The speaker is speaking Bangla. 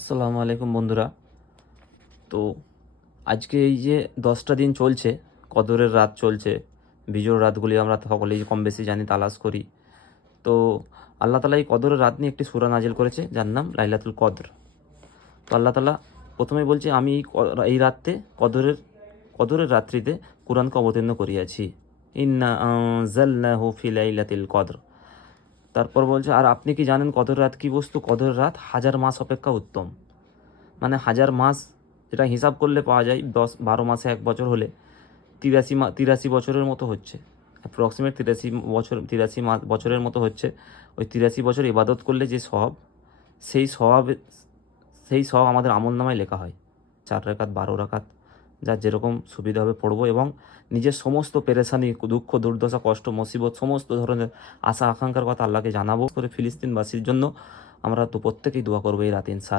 আসসালামু আলাইকুম বন্ধুরা। তো আজকে এই যে 10টা দিন চলছে, কদরের রাত চলছে, বিজোড় রাতগুলি আমরা সকলেই কম বেশি জানি, তালাশ করি। তো আল্লাহ তালা এই কদরের রাত নিয়ে একটি সূরা নাজিল করেছে, যার নাম লাইলাতুল কদর। তো আল্লাহ তালা প্রথমেই বলছে, আমি এই রাত্রে কদরের কদরের রাত্রিতে কোরআনকে অবতীর্ণ করিয়াছি। ইন্না আনজালনাহু ফি লাইলাতিল কদর। তারপর বলছে, আর আপনি কি জানেন কদর রাত কি বস্তু? কদর রাত 1000 মাস অপেক্ষা উত্তম। মানে 1000 মাস, যেটা হিসাব করলে পাওয়া যায় 10-12 মাসে 1 বছর হলে 83 বছরের মতো হচ্ছে। অ্যাপ্রক্সিমেট 83 বছর, 83 বছরের মতো হচ্ছে। ওই 83 বছর ইবাদত করলে যে স্বভাব, সেই স্বভাব সেই স্বভাব আমাদের আমলনামায় লেখা হয়। 4 রাকাত, 12 রাকাত, যার যেরকম সুবিধা হবে পড়বো, এবং নিজের সমস্ত পেরেশানি, দুঃখ, দুর্দশা, কষ্ট, মুসিবত, সমস্ত ধরনের আশা আকাঙ্ক্ষার কথা আল্লাহকে জানাবো। করে ফিলিস্তিনবাসীর জন্য আমরা তো প্রত্যেকেই দোয়া করবো এই রাতে ইনশাআল্লাহ।